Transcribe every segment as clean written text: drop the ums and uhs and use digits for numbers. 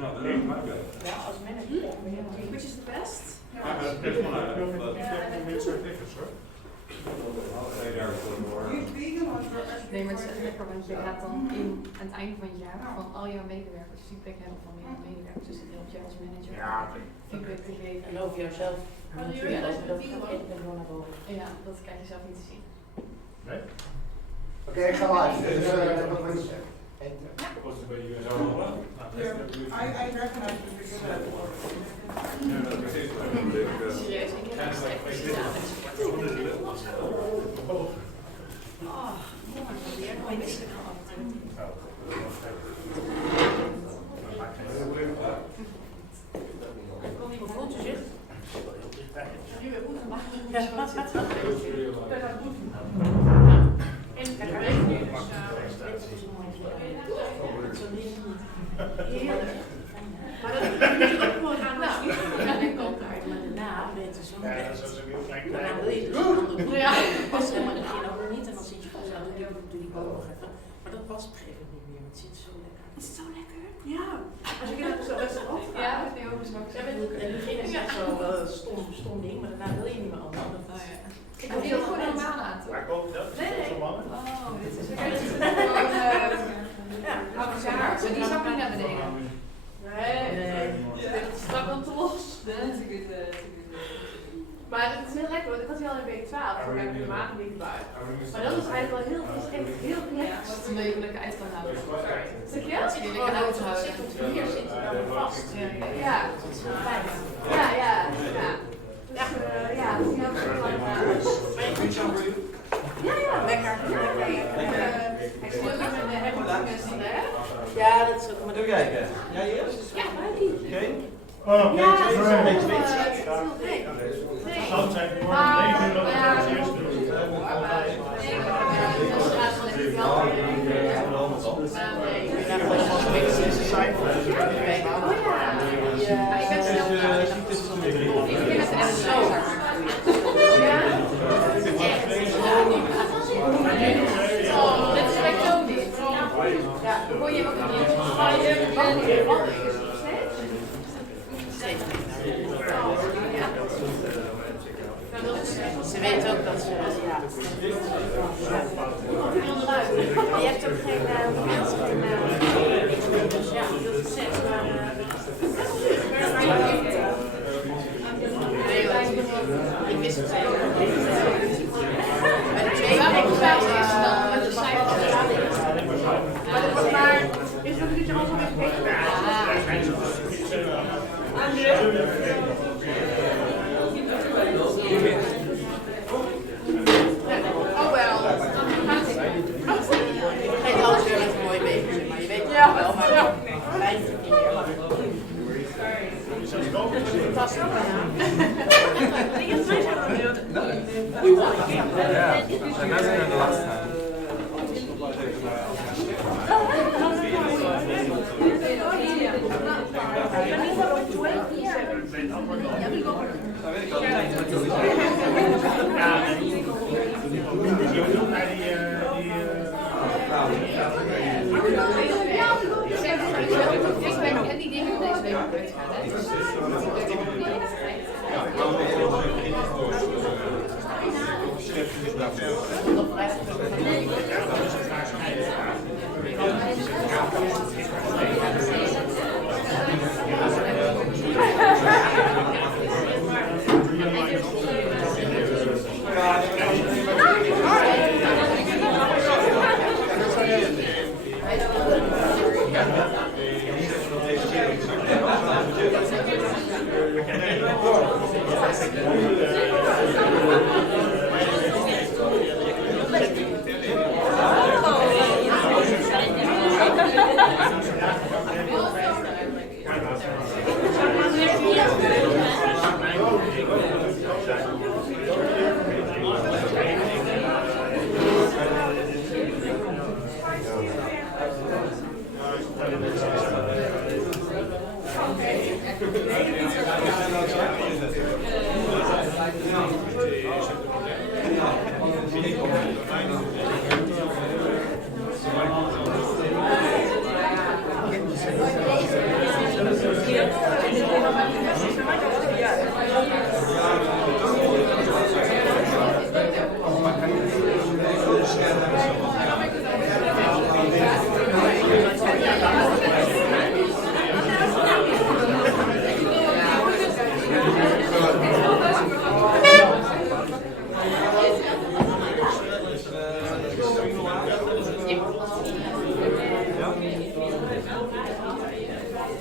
Nou, dat is maar wel. Ja, als manager. Which is the best? Ja, maar dat is gewoon uit. Nee, maar het is echt lekker, want je gaat dan aan het einde van het jaar van al jouw medewerkers feedback hebben van jouw medewerkers. Dus het helpt jou als manager feedback te geven. En over jouzelf. Ja, dat krijg je zelf niet te zien. Nee? Oké, ik ga live. Wat wil je zeggen? I recognize you because Serieus, ik heb echt gedaan met sport. Oh, weer nooit is het af en toe. Hoe voelt u zich? Nu weer goed gemaakt. Ja, wat zit er? Heerlijk. Maar dat is ook gewoon aan de altijd. Maar daarna weten ze Ja, dat is een heel klein daarna wil je dus een ander boek. Dat past helemaal niet en dan zit je vast, doe die boven nog even. Maar dat past op een gegeven moment niet meer, want het zit zo lekker. Is het zo lekker? Ja. Als ik het zo best wel op. Ja, dat is heel besmaakt. In het begin is het zo stom ding, maar daarna wil je niet meer anders. Ik heb heel gewoon normaal aan toe. Maar ik hoop dat het zo mannen. Oh, dit is gewoon maar die zak niet naar beneden. Nee. Dit is strak om te los. Maar het is heel lekker, want ik had hier al in week 12, dus ik heb de maand niet buiten. Maar dat is eigenlijk wel heel, het is echt heel lekker. Wat een leuke uit kan houden. Zeg je? Dat je lekker uit houden. Hier zit je dan vast. Ja. Ja, ja, ja. Echt, ja, dat is heel goed. Ja, ja. Lekker. Hij speelt met de hemmertjes, hè? Ja, dat is ook. Maar Doe jij het? Jij eerst? Ja, die. Oké. Oh, ja, Zout zijn morgen 9 uur dat ik het eerst doe. Ik ben snel gedaan. Ik vind het echt zo. Ja? Dit is echt zo niet. Ja, hoor je ook niet. Ze weet ook dat ze, ja. Je hebt ook geen, dus ja, dat is gezegd, maar ik wist het eigenlijk niet. Bij de tweede is het dan met de cijfers. Maar is dat niet al zo'n beetje? Oh wel. Geen alles weer met een mooie beker, maar je weet het ja, wel, maar ja. Weinig niet meer. Dat is ook En dat is de laatste. Ik ben die dingen deze week uitgaan.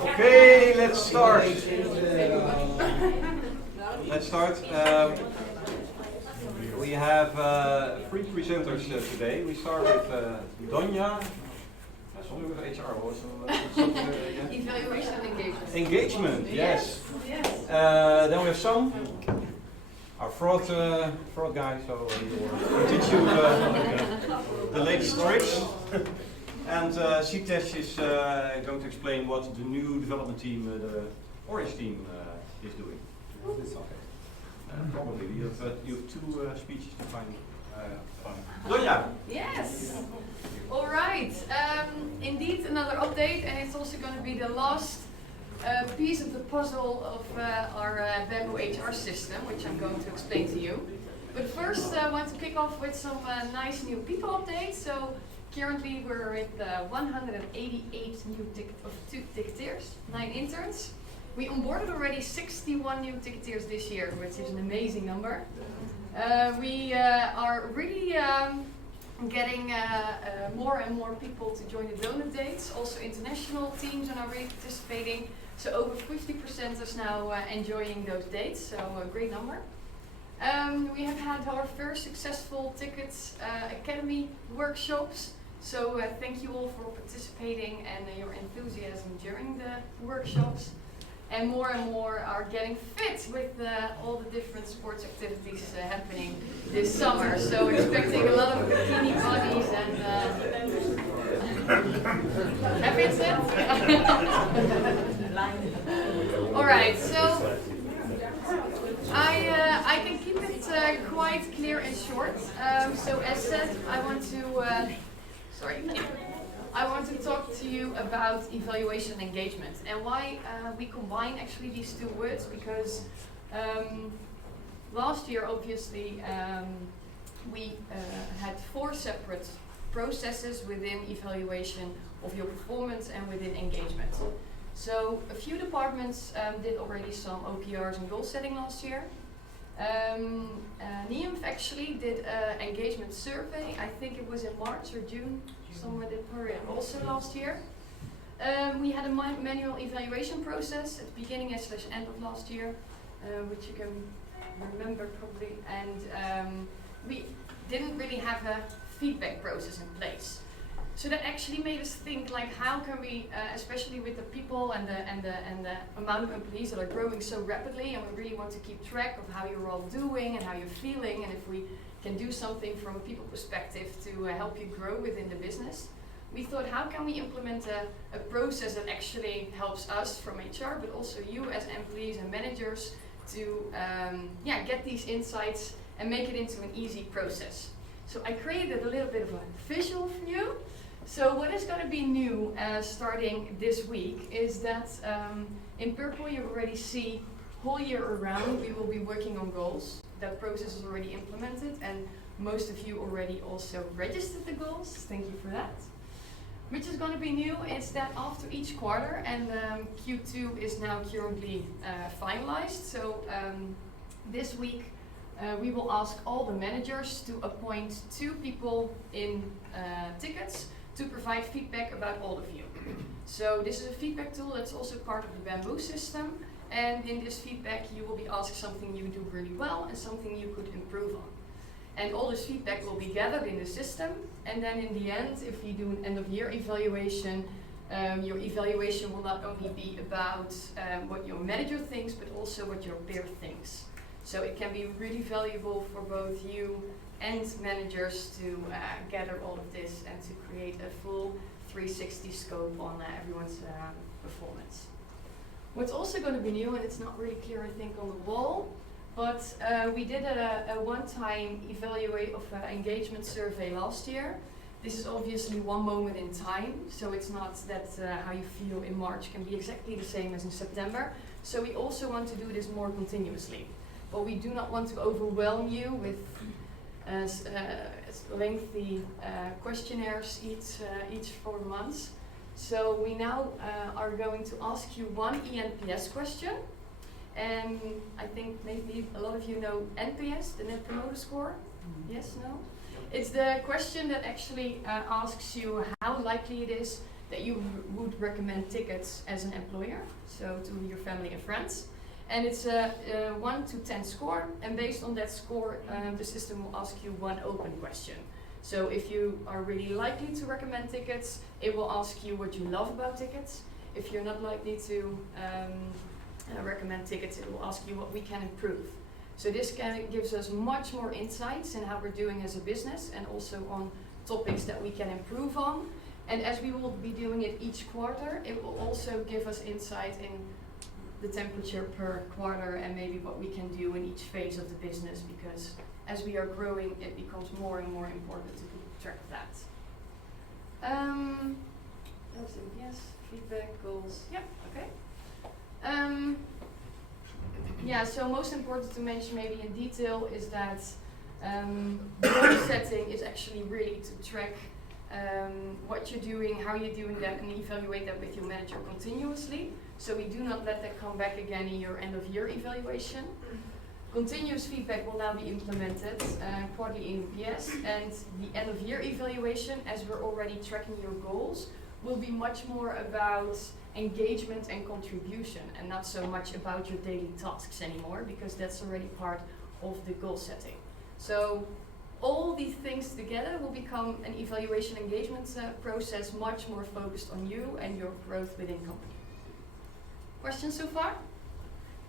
Okay, let's start. Let's start. We have 3 presenters today. We start with Donja. Something with HR or something again? Evaluation and engagement. Engagement, yes. Then we have Sam, our fraud guy, so he will teach you the latest tricks. And Sitesh is going to explain what the new development team, the Orange team, is doing. Probably. You have 2 speeches to find. Donja! Yes. All right. Indeed, another update, and it's also going to be the last piece of the puzzle of our Bamboo HR system, which I'm going to explain to you. But first, I want to kick off with some nice new people updates. So currently, we're at 188 new ticketeers, 9 interns. We onboarded already 61 new ticketeers this year, which is an amazing number. We are really getting more and more people to join the donut dates. Also international teams are now really participating. So over 50% is now enjoying those dates, so a great number. We have had our first successful Tickets Academy workshops. So thank you all for participating and your enthusiasm during the workshops. And more are getting fit with all the different sports activities happening this summer. So expecting a lot of bikini bodies and have it said? All right, so I can keep it quite clear and short. So as said, I want to talk to you about evaluation and engagement, and why we combine actually these 2 words, because last year obviously we had 4 separate processes within evaluation of your performance and within engagement. So a few departments did already some OKRs and goal setting last year. NIMF actually did an engagement survey, I think it was in March or June, somewhere did also last year. We had a manual evaluation process at the beginning / end of last year, which you can remember probably, and we didn't really have a feedback process in place. So that actually made us think, like, how can we, especially with the people and the amount of employees that are growing so rapidly, and we really want to keep track of how you're all doing and how you're feeling, and if we can do something from a people perspective to help you grow within the business. We thought, how can we implement a process that actually helps us from HR, but also you as employees and managers to get these insights and make it into an easy process. So I created a little bit of a visual for you. So what is going to be new starting this week is that in purple you already see whole year around we will be working on goals. That process is already implemented, and most of you already also registered the goals. Thank you for that. Which is going to be new is that after each quarter, and Q2 is now currently finalized, so this week we will ask all the managers to appoint 2 people in tickets to provide feedback about all of you. So this is a feedback tool that's also part of the Bamboo system, and in this feedback you will be asked something you do really well and something you could improve on. And all this feedback will be gathered in the system, and then in the end, if you do an end of year evaluation, your evaluation will not only be about what your manager thinks, but also what your peer thinks. So it can be really valuable for both you and managers to gather all of this and to create a full 360 scope on everyone's performance. What's also going to be new, and it's not really clear I think on the wall, but we did a one-time engagement survey last year. This is obviously one moment in time, so it's not that how you feel in March can be exactly the same as in September. So we also want to do this more continuously. But we do not want to overwhelm you with lengthy questionnaires each 4 months. So we now are going to ask you one ENPS question. And I think maybe a lot of you know NPS, the Net Promoter Score. Yes, no? It's the question that actually asks you how likely it is that you would recommend tickets as an employer, so to your family and friends. And it's a 1 to 10 score, and based on that score, the system will ask you one open question. So if you are really likely to recommend tickets, it will ask you what you love about tickets. If you're not likely to recommend tickets, it will ask you what we can improve. So this gives us much more insights in how we're doing as a business, and also on topics that we can improve on. And as we will be doing it each quarter, it will also give us insight in the temperature per quarter and maybe what we can do in each phase of the business, because as we are growing, it becomes more and more important to keep track of that. Yes, feedback, goals, yeah, okay. Yeah, so most important to mention maybe in detail is that goal setting is actually really to track what you're doing, how you're doing that, and evaluate that with your manager continuously. So we do not let that come back again in your end of year evaluation. Continuous feedback will now be implemented quarterly in UPS, and the end of year evaluation, as we're already tracking your goals, will be much more about engagement and contribution, and not so much about your daily tasks anymore, because that's already part of the goal setting. So all these things together will become an evaluation engagement process much more focused on you and your growth within company. Questions so far?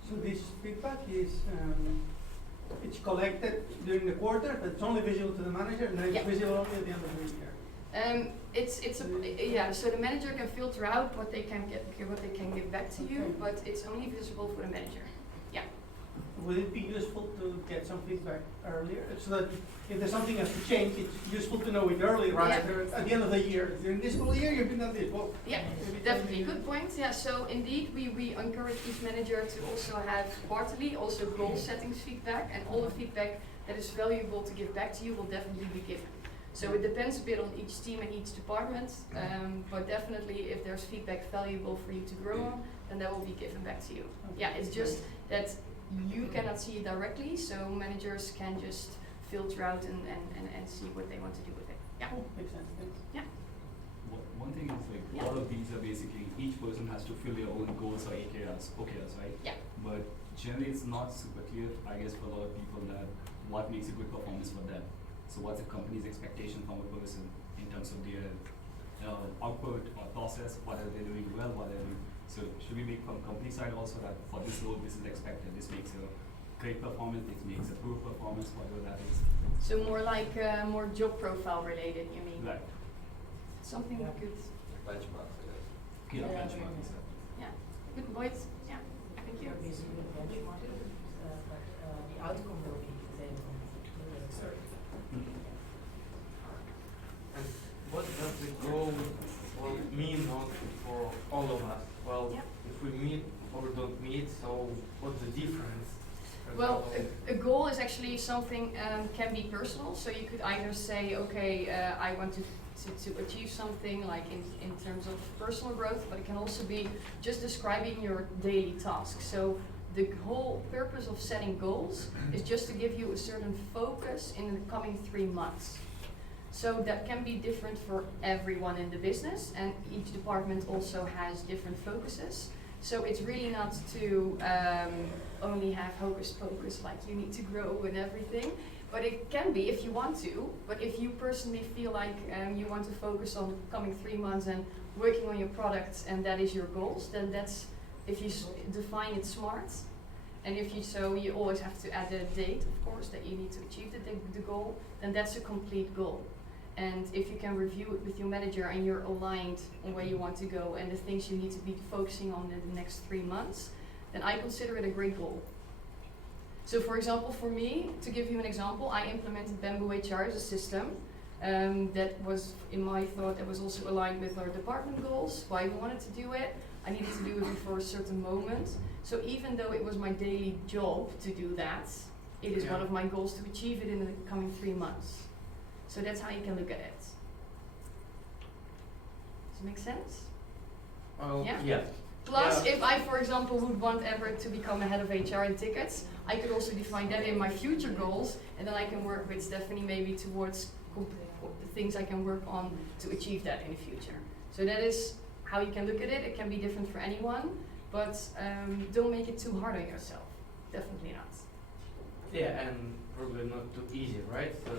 So this feedback is it's collected during the quarter, but it's only visible to the manager, and then it's visible only at the end of the year. So the manager can filter out what they can give back to you, but it's only visible for the manager. Yeah. Would it be useful to get some feedback earlier, so that if there's something has to change, it's useful to know it early rather than at the end of the year? During this school year, you've been at this. Well, yeah, definitely. Good point. Yeah, so indeed, we encourage each manager to also have quarterly, also goal settings feedback, and all the feedback that is valuable to give back to you will definitely be given. So it depends a bit on each team and each department, but definitely if there's feedback valuable for you to grow on, then that will be given back to you. Yeah, it's just that you cannot see it directly, so managers can just filter out and see what they want to do with it. Yeah. Oh, makes sense. Thanks. Yeah. One thing is like all of these are basically each person has to fill their own goals or OKRs, right? Yeah. But generally it's not super clear, I guess, for a lot of people that what makes a good performance for them. So what's the company's expectation from a person in terms of their output or process, what are they doing well, what are they doing. So should we make from company side also that for this role this is expected, this makes a great performance, this makes a poor performance, whatever that is. So more like more job profile related, you mean? Right. Something good. Benchmarks, I guess. Yeah, benchmarking stuff. Yeah. Good points. Yeah. Thank you. Basically benchmarking, but the outcome will be the same. And what does the goal mean for all of us? Well, if we meet or don't meet, so what's the difference? Well, a goal is actually something can be personal. So you could either say, okay, I want to achieve something like in terms of personal growth, but it can also be just describing your daily tasks. So the whole purpose of setting goals is just to give you a certain focus in the coming 3 months. So that can be different for everyone in the business, and each department also has different focuses. So it's really not to only have hocus pocus, like you need to grow and everything, but it can be if you want to. But if you personally feel like you want to focus on coming 3 months and working on your products, and that is your goals, then that's, if you define it smart, and if you you always have to add a date, of course, that you need to achieve the goal, then that's a complete goal. And if you can review it with your manager and you're aligned on where you want to go and the things you need to be focusing on in the next 3 months, then I consider it a great goal. So for example, for me, to give you an example, I implemented Bamboo HR as a system that was, in my thought, that was also aligned with our department goals, why we wanted to do it. I needed to do it before a certain moment. So even though it was my daily job to do that, it is one of my goals to achieve it in the coming 3 months. So that's how you can look at it. Does it make sense? Yeah. Plus, if I, for example, would want ever to become a head of HR and tickets, I could also define that in my future goals, and then I can work with Stephanie maybe towards the things I can work on to achieve that in the future. So that is how you can look at it. It can be different for anyone, but don't make it too hard on yourself. Definitely not. Yeah, and probably not too easy, right? So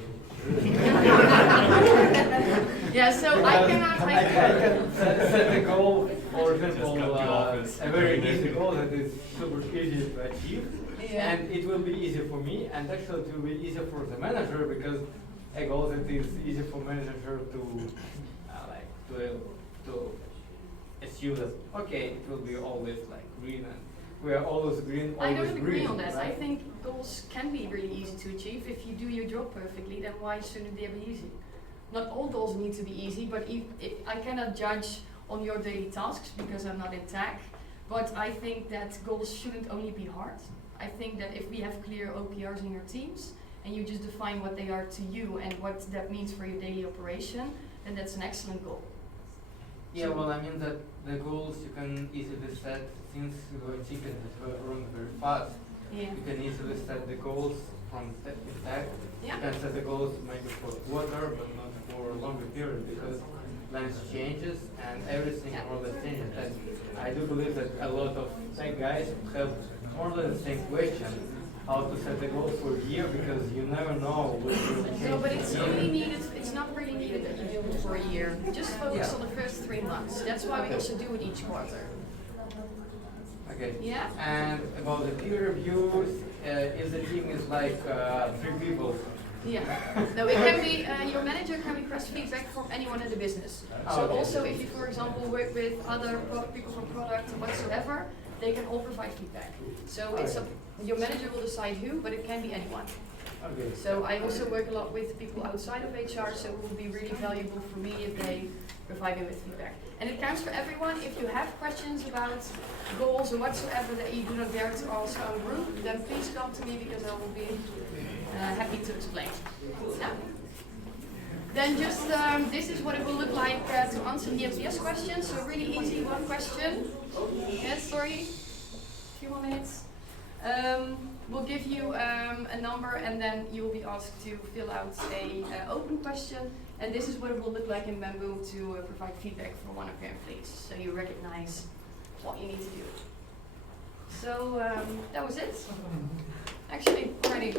yeah, so I cannot. I can set a goal, for example, a very easy goal that is super easy to achieve, Yeah. and it will be easy for me, and actually it will be easier for the manager because a goal that is easy for manager to to assume that okay, it will be always like green and we are always green, I always don't agree green. on that. I right? think goals can be really easy to achieve if you do your job perfectly. Then why shouldn't they be easy? Not all goals need to be easy, but I cannot judge on your daily tasks because I'm not in tech. But I think that goals shouldn't only be hard. I think that if we have clear OKRs in your teams and you just define what they are to you and what that means for your daily operation, then that's an excellent goal. Yeah, well, I mean that the goals you can easily set since chicken is growing very fast. Yeah. You can easily set the goals from step to step. Yeah. You can set the goals maybe for quarter, but not for a longer period because plans changes and everything more or less changes. And I do believe that a lot of tech guys have more or less the same question. How to set the goals for a year because you never know what will change. No, but it's only needed. It's not really needed that you do it for a year. Just focus on the first 3 months. That's why we also do it each quarter. Okay. Yeah. And about the peer reviews, if the team is like 3 people. Yeah. No, it can be your manager can request feedback from anyone in the business. So Okay. also, if you, for example, work with other people from product or whatsoever, they can all provide feedback. So it's up. Your manager will decide who, but it can be anyone. Okay. So I also work a lot with people outside of HR, so it will be really valuable for me if they provide me with feedback. And it counts for everyone. If you have questions about goals or whatsoever that you do not dare to ask our group, then please come to me because I will be happy to explain. Yeah. Then just, this is what it will look like to answer the FPS questions. So really easy, one question. Yes, sorry, a few more minutes. We'll give you a number and then you will be asked to fill out a open question. And this is what it will look like in Bamboo to provide feedback for one of your employees. So you recognize what you need to do. So that was it. Actually, already.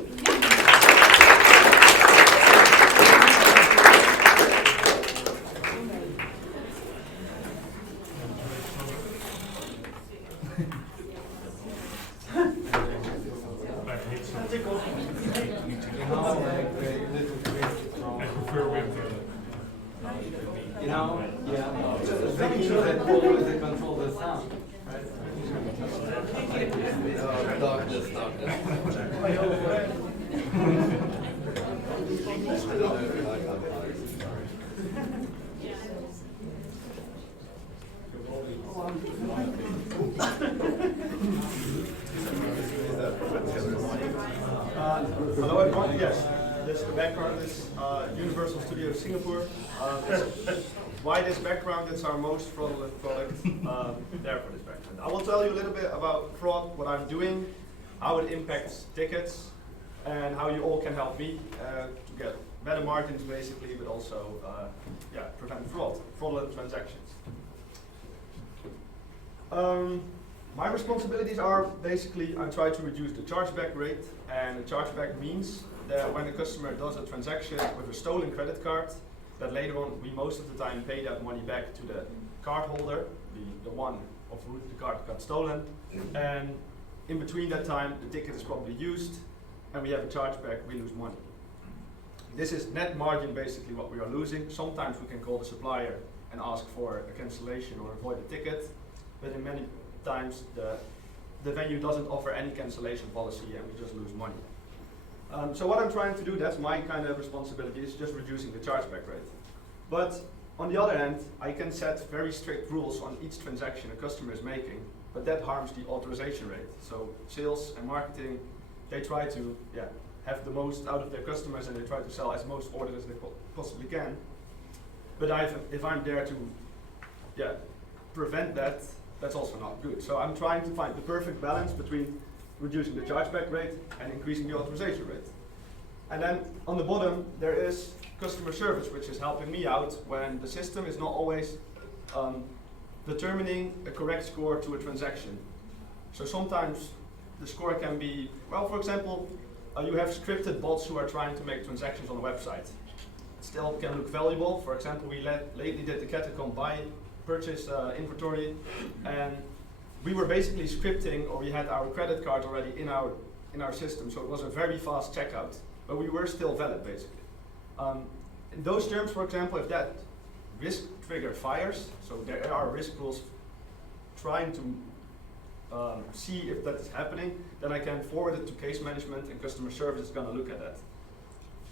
You know, yeah, the key that always control the sound, right? Hello everyone, yes, this is the background, this Universal Studio Singapore. Why this background? It's our most fraudulent product, there for this background. I will tell you a little bit about fraud, what I'm doing, how it impacts tickets, and how you all can help me to get better margins basically, but also prevent fraudulent transactions. My responsibilities are basically I try to reduce the chargeback rate, and the chargeback means that when a customer does a transaction with a stolen credit card, that later on we most of the time pay that money back to the card holder, the one of whom the card got stolen, and in between that time the ticket is probably used and we have a chargeback, we lose money. This is net margin basically what we are losing. Sometimes we can call the supplier and ask for a cancellation or avoid the ticket, but in many times the venue doesn't offer any cancellation policy and we just lose money. So what I'm trying to do, that's my kind of responsibility, is just reducing the chargeback rate. But on the other hand, I can set very strict rules on each transaction a customer is making, but that harms the authorization rate. So sales and marketing, they try to have the most out of their customers and they try to sell as most orders as they possibly can. But if I'm there to prevent that, that's also not good. So I'm trying to find the perfect balance between reducing the chargeback rate and increasing the authorization rate. And then on the bottom there is customer service, which is helping me out when the system is not always determining a correct score to a transaction. So sometimes the score can be, well, for example, you have scripted bots who are trying to make transactions on a website. It still can look valuable. For example, we lately did the Catacomb buy purchase inventory, and we were basically scripting, or we had our credit card already in our system, so it was a very fast checkout, but we were still valid basically. In those terms, for example, if that risk trigger fires, so there are risk rules trying to see if that is happening, then I can forward it to case management, and customer service is going to look at that.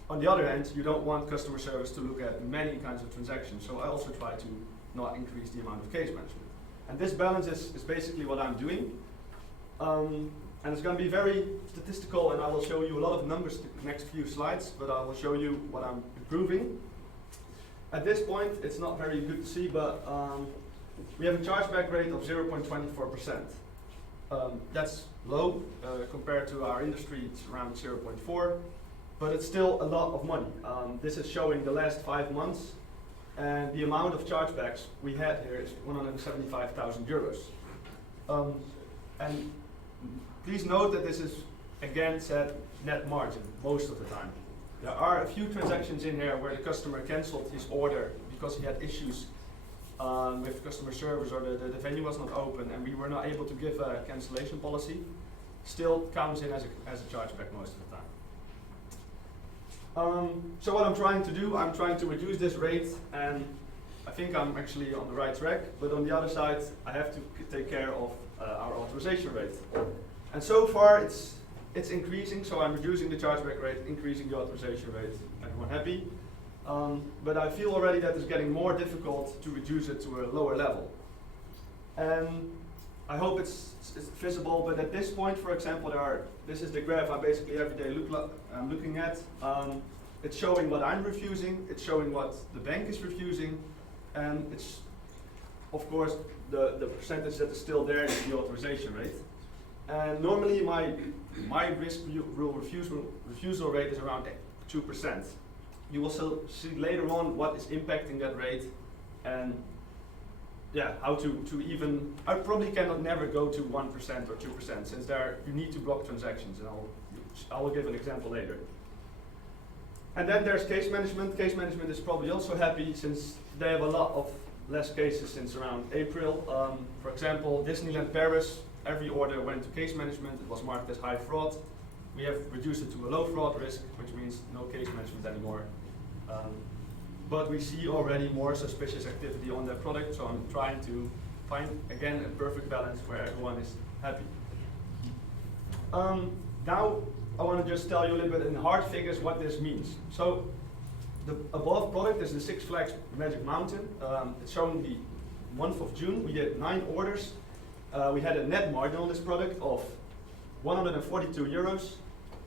On the other hand, you don't want customer service to look at many kinds of transactions, so I also try to not increase the amount of case management. And this balance is basically what I'm doing. And it's going to be very statistical, and I will show you a lot of numbers in the next few slides, but I will show you what I'm improving. At this point, it's not very good to see, but we have a chargeback rate of 0.24%. That's low compared to our industry. It's around 0.4, but it's still a lot of money. This is showing the last 5 months, and the amount of chargebacks we had here is 175,000 euros. And please note that this is again said net margin most of the time. There are a few transactions in here where the customer cancelled his order because he had issues with customer service, or the venue was not open and we were not able to give a cancellation policy. Still counts in as a chargeback most of the time. So what I'm trying to do, I'm trying to reduce this rate, and I think I'm actually on the right track, but on the other side I have to take care of our authorization rate. And so far it's increasing, so I'm reducing the chargeback rate, increasing the authorization rate. Everyone happy? But I feel already that it's getting more difficult to reduce it to a lower level. And I hope it's visible, but at this point, for example, this is the graph I basically every day I'm looking at. It's showing what I'm refusing, it's showing what the bank is refusing, and it's, of course, the percentage that is still there is the authorization rate. And normally my risk rule refusal rate is around 2%. You will see later on what is impacting that rate, and yeah, how to even, I probably cannot never go to 1% or 2%, since you need to block transactions, and I will give an example later. And then there's case management. Case management is probably also happy, since they have a lot of less cases since around April. For example, Disneyland Paris, every order went to case management. It was marked as high fraud. We have reduced it to a low fraud risk, which means no case management anymore. But we see already more suspicious activity on that product, so I'm trying to find, again, a perfect balance where everyone is happy. Now, I want to just tell you a little bit in hard figures what this means. So, the above product is the Six Flags Magic Mountain. It's showing the month of June. We did 9 orders. We had a net margin on this product of 142 euros,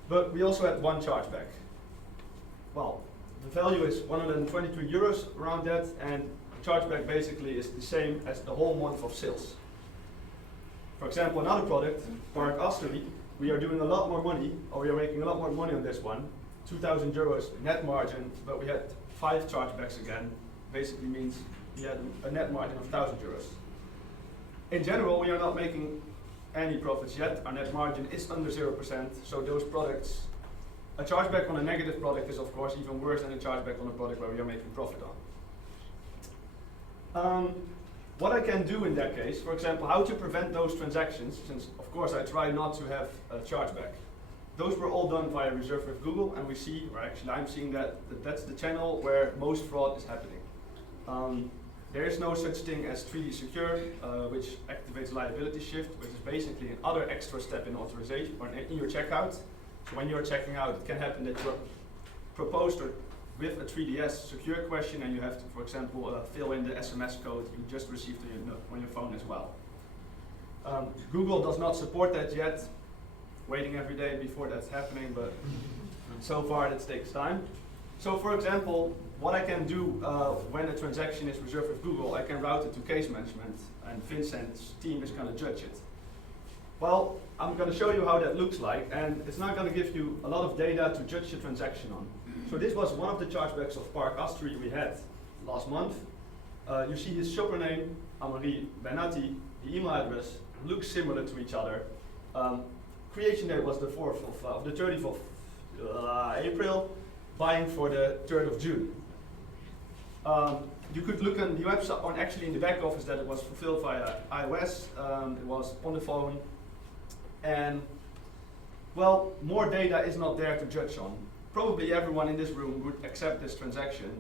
but we also had 1 chargeback. Well, the value is 123 euros around that, and the chargeback basically is the same as the whole month of sales. For example, another product, Park Asterie, we are doing a lot more money, or we are making a lot more money on this one. 2,000 euros net margin, but we had 5 chargebacks again. Basically means we had a net margin of 1,000 euros. In general, we are not making any profits yet. Our net margin is under 0%, so those products, a chargeback on a negative product is of course even worse than a chargeback on a product where we are making profit on. What I can do in that case, for example, how to prevent those transactions, since of course I try not to have a chargeback. Those were all done via Reserve with Google, and we see, or actually I'm seeing that's the channel where most fraud is happening. There is no such thing as 3D Secure, which activates liability shift, which is basically another extra step in authorization or in your checkout. So when you're checking out, it can happen that you're proposed with a 3DS secure question, and you have to, for example, fill in the SMS code you just received on your phone as well. Google does not support that yet. Waiting every day before that's happening, but so far that takes time. So for example, what I can do when a transaction is reserved with Google, I can route it to case management, and Vincent's team is going to judge it. Well, I'm going to show you how that looks like, and it's not going to give you a lot of data to judge the transaction on. So this was one of the chargebacks of Park Asterie we had last month. You see his shopper name, Amaury Benatti, the email address looks similar to each other. Creation date was the 30th of April, buying for the 3rd of June. You could look on the website, or actually in the back office, that it was fulfilled via iOS, it was on the phone, and well, more data is not there to judge on. Probably everyone in this room would accept this transaction.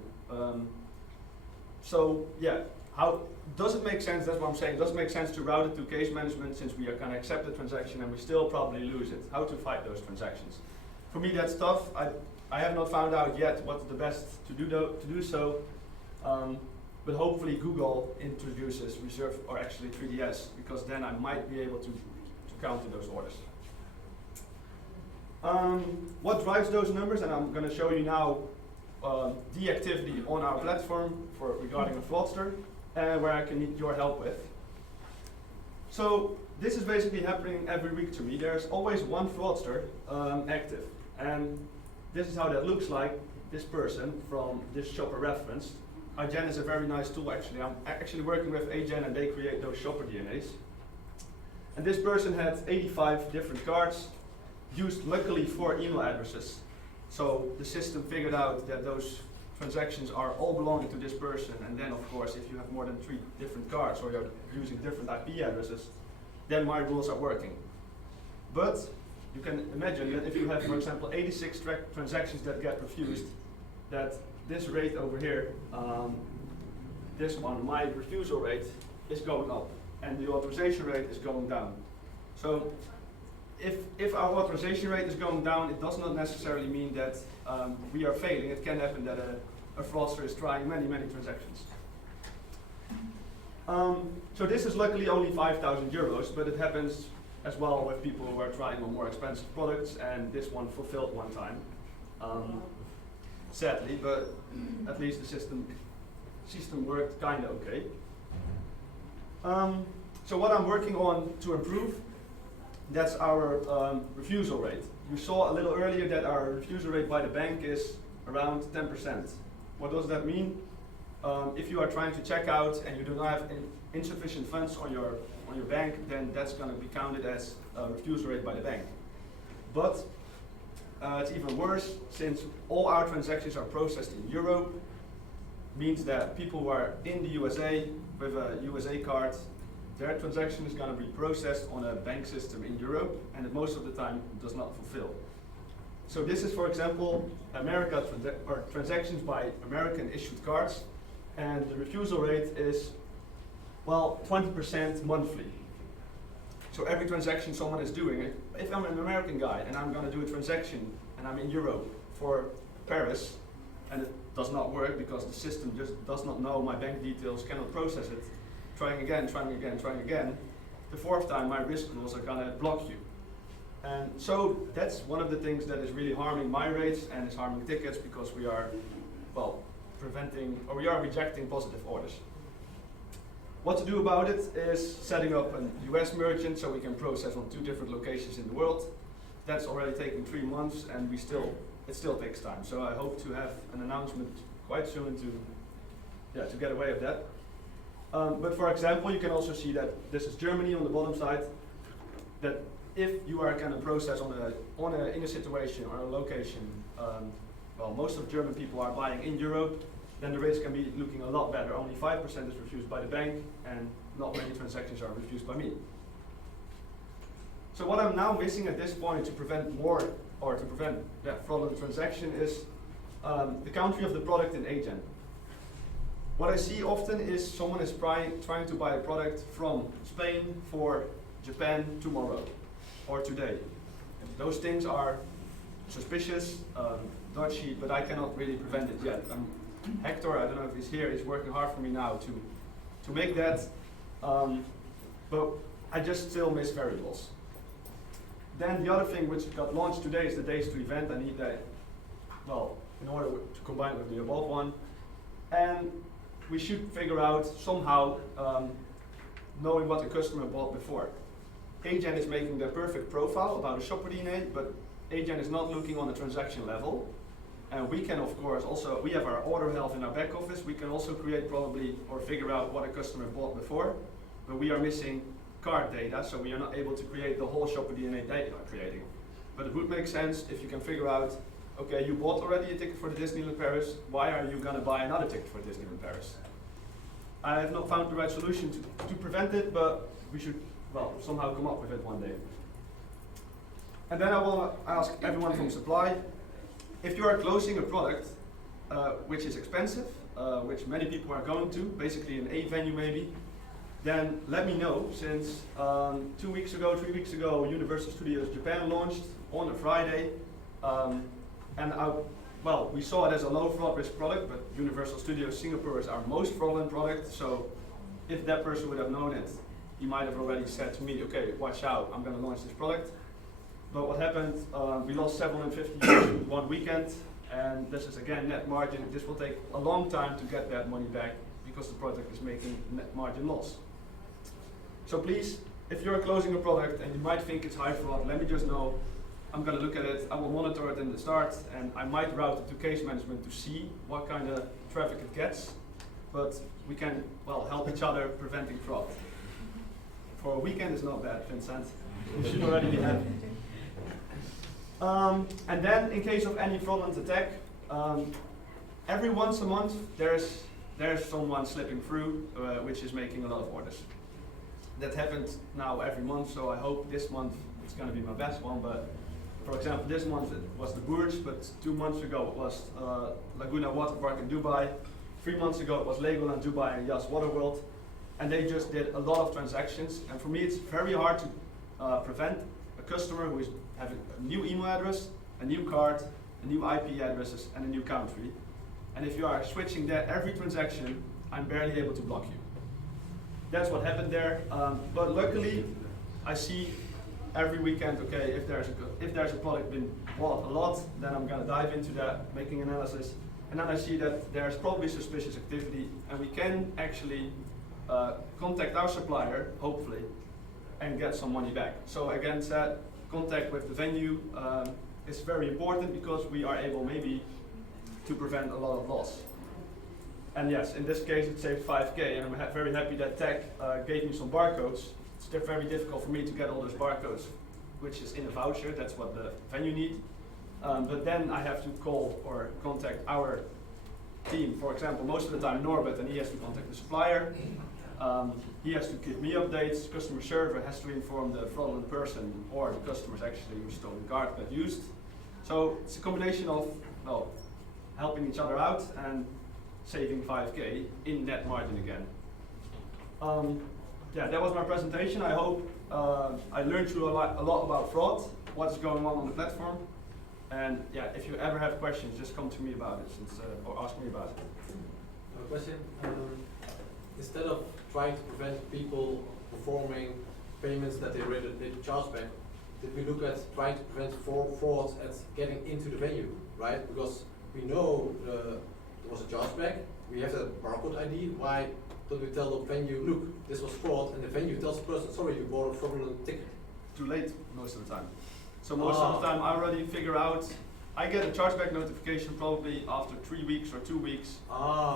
So yeah, how does it make sense? That's what I'm saying. Does it make sense to route it to case management since we are going to accept the transaction and we still probably lose it? How to fight those transactions? For me, that's tough. I have not found out yet what's the best to do so. But hopefully Google introduces reserve, or actually 3DS, because then I might be able to counter those orders. What drives those numbers? And I'm going to show you now the activity on our platform regarding a fraudster, where I can need your help with. So this is basically happening every week to me. There's always one fraudster active, and this is how that looks like. This person from this shopper reference. iGen is a very nice tool actually. I'm actually working with aGen and they create those shopper DNAs. And this person had 85 different cards, used luckily 4 email addresses. So the system figured out that those transactions are all belonging to this person, and then of course if you have more than 3 different cards or you're using different IP addresses, then my rules are working. But you can imagine that if you have, for example, 86 transactions that get refused, that this rate over here, this one, my refusal rate, is going up, and the authorization rate is going down. So if our authorization rate is going down, it does not necessarily mean that we are failing. It can happen that a fraudster is trying many transactions. So this is luckily only 5,000 euros, but it happens as well with people who are trying on more expensive products, and this one fulfilled one time. Sadly, but at least the system worked kind of okay. So what I'm working on to improve, that's our refusal rate. You saw a little earlier that our refusal rate by the bank is around 10%. What does that mean? If you are trying to check out and you do not have insufficient funds on your bank, then that's going to be counted as a refusal rate by the bank. But it's even worse, since all our transactions are processed in Europe, means that people who are in the USA with a USA card, their transaction is going to be processed on a bank system in Europe, and it most of the time does not fulfill. So this is, for example, transactions by American issued cards, and the refusal rate is, well, 20% monthly. So every transaction someone is doing, if I'm an American guy and I'm going to do a transaction and I'm in Europe for Paris, and it does not work because the system just does not know my bank details, cannot process it, trying again, the 4th time my risk rules are going to block you. And so that's one of the things that is really harming my rates and is harming tickets, because we are, well, we are rejecting positive orders. What to do about it is setting up a US merchant so we can process on 2 different locations in the world. That's already taken 3 months, and it still takes time. So I hope to have an announcement quite soon to get away with that. But for example, you can also see that this is Germany on the bottom side. That if you are going to process in a situation or a location, well, most of German people are buying in Europe, then the rates can be looking a lot better. Only 5% is refused by the bank, and not many transactions are refused by me. So what I'm now missing at this point to prevent fraudulent transaction is the country of the product in aGen. What I see often is someone is trying to buy a product from Spain for Japan tomorrow or today. Those things are suspicious, dodgy, but I cannot really prevent it yet. Hector, I don't know if he's here, he's working hard for me now to make that, but I just still miss variables. Then the other thing which got launched today is the Days to Event. I need that, well, in order to combine with the above one. And we should figure out somehow knowing what the customer bought before. aGen is making the perfect profile about a shopper DNA, but aGen is not looking on the transaction level. And we can, of course, also, we have our order health in our back office. We can also create probably, or figure out what a customer bought before, but we are missing card data, so we are not able to create the whole shopper DNA data you are creating. But it would make sense if you can figure out, okay, you bought already a ticket for the Disneyland Paris, why are you going to buy another ticket for Disneyland Paris? I have not found the right solution to prevent it, but we should, well, somehow come up with it one day. And then I will ask everyone from supply, if you are closing a product which is expensive, which many people are going to, basically an A venue maybe, then let me know, since 2 weeks ago, 3 weeks ago, Universal Studios Japan launched on a Friday, and well, we saw it as a low fraud risk product, but Universal Studios Singapore is our most fraudulent product, so if that person would have known it, he might have already said to me, okay, watch out, I'm going to launch this product. But what happened, we lost 750 euros in one weekend, and this is again net margin. This will take a long time to get that money back because the product is making net margin loss. So please, if you're closing a product and you might think it's high fraud, let me just know. I'm going to look at it, I will monitor it in the start, and I might route it to case management to see what kind of traffic it gets. But we can, well, help each other preventing fraud. For a weekend is not bad, Vincent. You should already be happy. And then, in case of any fraudulent attack, every once a month there's someone slipping through which is making a lot of orders. That happens now every month, so I hope this month it's going to be my best one. But for example, this month it was the Burj, but 2 months ago it was Laguna Water Park in Dubai. 3 months ago it was Legoland Dubai and Yas Water World, and they just did a lot of transactions. And for me, it's very hard to prevent a customer who is having a new email address, a new card, a new IP addresses, and a new country. And if you are switching that every transaction, I'm barely able to block you. That's what happened there. But luckily, I see every weekend, okay, if there's a product being bought a lot, then I'm gonna dive into that, making analysis, and then I see that there's probably suspicious activity, and we can actually contact our supplier, hopefully, and get some money back. So again, said, contact with the venue is very important because we are able maybe to prevent a lot of loss. And yes, in this case it saved 5K, and I'm very happy that Tech gave me some barcodes. It's very difficult for me to get all those barcodes, which is in a voucher, that's what the venue need. But then I have to call or contact our team, for example, most of the time Norbert, and he has to contact the supplier. He has to give me updates, customer server has to inform the fraudulent person or the customers actually whose stolen card got used. So it's a combination of, well, helping each other out and saving 5K in net margin again. Yeah, that was my presentation. I hope I learned through a lot about fraud, what's going on the platform. And yeah, if you ever have questions, just come to me about it, or ask me about it. A question. Instead of trying to prevent people performing payments that they already did chargeback, did we look at trying to prevent frauds at getting into the venue, right? Because we know there was a chargeback, we have a barcode ID, why don't we tell the venue, look, this was fraud, and the venue tells the person, sorry, you bought a fraudulent ticket? Too late most of the time. So most of the time I already figure out, I get a chargeback notification probably after 3 weeks or 2 weeks.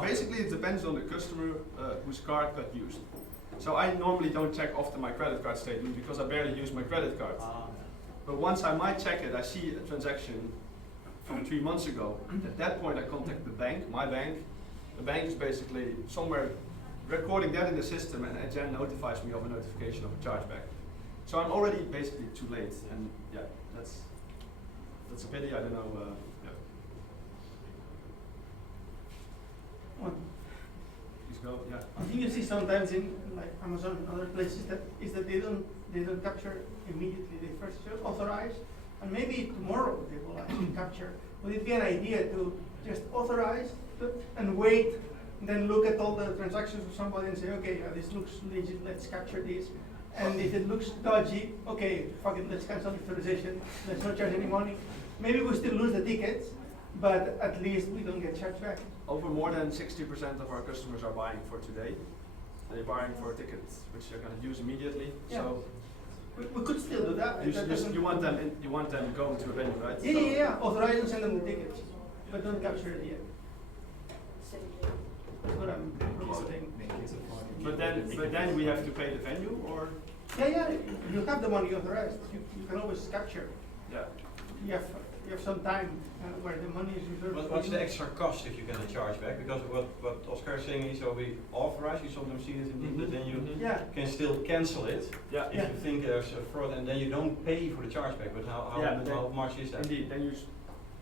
Basically it depends on the customer whose card got used. So I normally don't check often my credit card statement because I barely use my credit card. But once I might check it, I see a transaction from 3 months ago. At that point I contact the bank, my bank. The bank is basically somewhere recording that in the system, and then notifies me of a notification of a chargeback. So I'm already basically too late, and yeah, that's a pity. I don't know. Yeah. Please go. Yeah. I think you see sometimes in like Amazon and other places that they don't capture immediately. They first authorize, and maybe tomorrow they will actually capture. Would it be an idea to just authorize and wait, and then look at all the transactions of somebody and say, okay, this looks legit. Let's capture this. And if it looks dodgy, okay, fuck it, let's cancel the authorization. Let's not charge any money. Maybe we still lose the tickets, but at least we don't get charged back. Over more than 60% of our customers are buying for today. They're buying for tickets which they're going to use immediately. Yeah. So we could still do that. You want them going to a venue, right? Yeah, So yeah. Authorize and send them the tickets. but don't capture it yet. That's what I'm promoting. But then we have to pay the venue, or Yeah, you have the money authorized. You can always capture. yeah. You have some time where the money is reserved. What's the extra cost if you get a chargeback? Because what Oscar is saying is, so we authorize, you sometimes see it indeed, but then you Yeah. can still cancel it Yeah. if you think there's a fraud, and then you don't pay for the chargeback. But how much is that? Indeed, then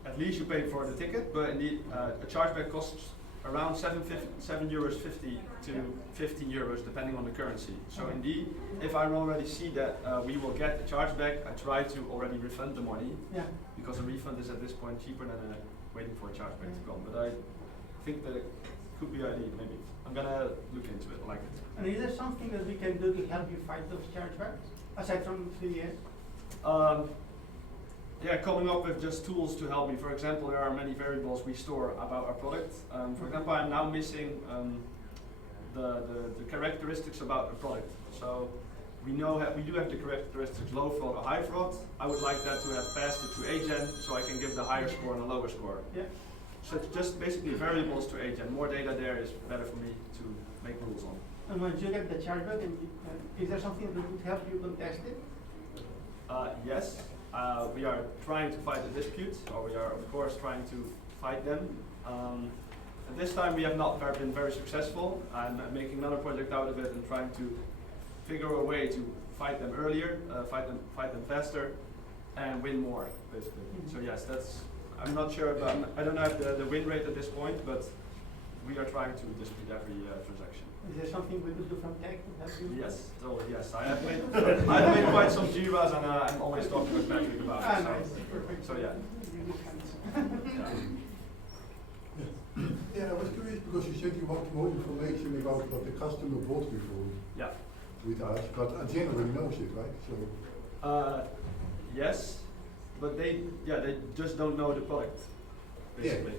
at least you pay for the ticket, but indeed a chargeback costs around €7.50 to €15 depending on the currency. So indeed, if I already see that we will get a chargeback, I try to already refund the money, Yeah. because a refund is at this point cheaper than waiting for a chargeback to come. But I think that it could be an idea, maybe. I'm gonna look into it, I like it. And is there something that we can do to help you fight those chargebacks aside from CDS? Yeah, coming up with just tools to help me. For example, there are many variables we store about our product. For example, I'm now missing the characteristics about the product. So we do have the characteristics low fraud or high fraud. I would like that to have passed it to Agen, so I can give the higher score and the lower score. Yeah. So it's just basically variables to Agen. More data there is better for me to make rules on. And once you get the chargeback, is there something that would help you contest it? Yes. We are trying to fight the dispute, or we are of course trying to fight them. At this time we have not been very successful. I'm making another project out of it and trying to figure a way to fight them earlier, fight them faster, and win more, basically. So yes, I'm not sure about, I don't have the win rate at this point, but we are trying to dispute every transaction. Is there something we could do from tech to help you? Yes, totally, yes. I have made quite some Jiras, and I'm always talking with Patrick about it. Nice, perfect. So yeah. Yeah, I was curious because you said you want more information about what the customer bought before Yeah. with us, but Adyen already knows it, right? So Yes, but they just don't know the product, basically.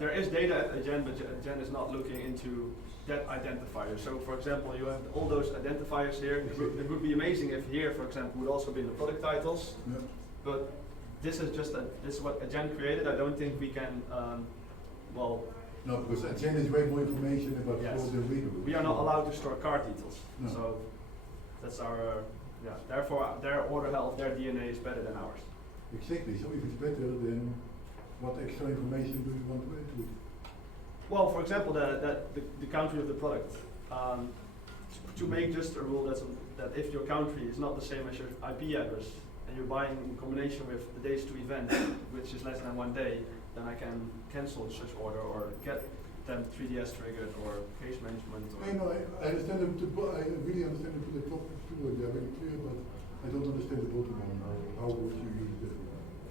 There is data at Adyen, but Adyen is not looking into that identifier. So for example, you have all those identifiers here. It would be amazing if here, for example, would also be the product titles. yeah. But this is what Adyen created. I don't think we can, No, because Adyen is way more information about Yes. fraud than we do. we are not allowed to store card details. No. So that's our, therefore their order health, their DNA is better than ours. Exactly. So if it's better, then what extra information do you want to add to it? Well, for example, the country of the product. To make just a rule that if your country is not the same as your IP address, and you're buying in combination with the days to event, which is less than 1 day, then I can cancel such order or get them 3DS triggered or case management. Or I understand I really understand the top two, they are very clear, but I don't understand the bottom one. How would you use that?